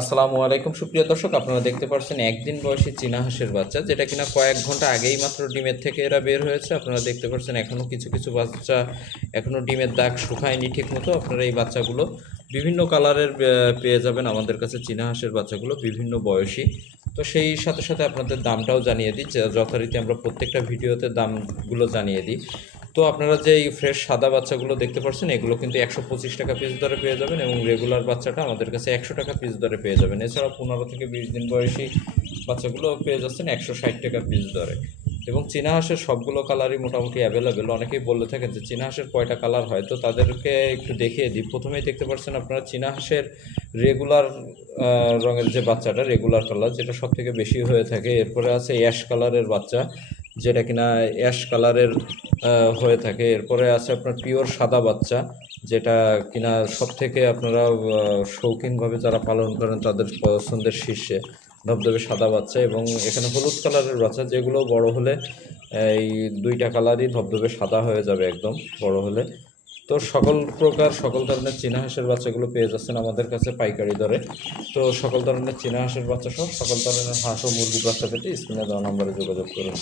আসসালামু আলাইকুম সুপ্রিয় দর্শক, আপনারা দেখতে পাচ্ছেন একদিন বয়সী চীনা হাঁসের বাচ্চা, যেটা কিনা কয়েক ঘন্টা আগেই মাত্র ডিমের থেকে এরা বের হয়েছে। আপনারা দেখতে পাচ্ছেন এখনও কিছু কিছু বাচ্চা এখনও ডিমের দাগ শুকায়নি ঠিক মতো। আপনারা এই বাচ্চাগুলো বিভিন্ন কালারের পেয়ে যাবেন আমাদের কাছে। চীনা হাঁসের বাচ্চাগুলো বিভিন্ন বয়সী। তো সেই সাথে সাথে আপনাদের দামটাও জানিয়ে দিই, যথারীতি আমরা প্রত্যেকটা ভিডিওতে দামগুলো জানিয়ে দিই। তো আপনারা যে এই ফ্রেশ সাদা বাচ্চাগুলো দেখতে পাচ্ছেন, এগুলো কিন্তু 125 টাকা পিস দরে পেয়ে যাবেন, এবং রেগুলার বাচ্চাটা আমাদের কাছে 100 টাকা পিস দরে পেয়ে যাবেন। এছাড়া 15 থেকে 20 দিন বয়সী বাচ্চাগুলো পেয়ে যাচ্ছেন 160 টাকা পিস দরে। এবং চীনা হাঁসের সবগুলো কালারই মোটামুটি অ্যাভেলেবেল। অনেকেই বলে থাকেন যে চীনা হাঁসের কয়টা কালার হয়, তো তাদেরকে একটু দেখিয়ে দিই। প্রথমেই দেখতে পাচ্ছেন আপনারা চীনা হাঁসের রেগুলার রঙের যে বাচ্চাটা, রেগুলার কালার, যেটা সব থেকে বেশি হয়ে থাকে। এরপরে আছে অ্যাশ কালারের বাচ্চা, যেটা কিনা অ্যাশ কালারের হয়ে থাকে। এরপরে আছে আপনার পিওর সাদা বাচ্চা, যেটা কিনা সব থেকে আপনারা শৌখিনভাবে যারা পালন করেন তাদের পছন্দের শীর্ষে, ধবধবে সাদা বাচ্চা। এবং এখানে হলুদ কালারের বাচ্চা, যেগুলো বড় হলে এই দুইটা কালারই ধবধবে সাদা হয়ে যাবে একদম বড় হলে। তো সকল ধরনের চীনা হাঁসের বাচ্চাগুলো পেয়ে যাচ্ছেন আমাদের কাছে পাইকারি দরে। তো সকল ধরনের চীনা হাঁসের বাচ্চা সহ সকল ধরনের হাঁস ও মুরগির বাচ্চা পেতে স্ক্রিনে দেওয়া নম্বরে যোগাযোগ করুন।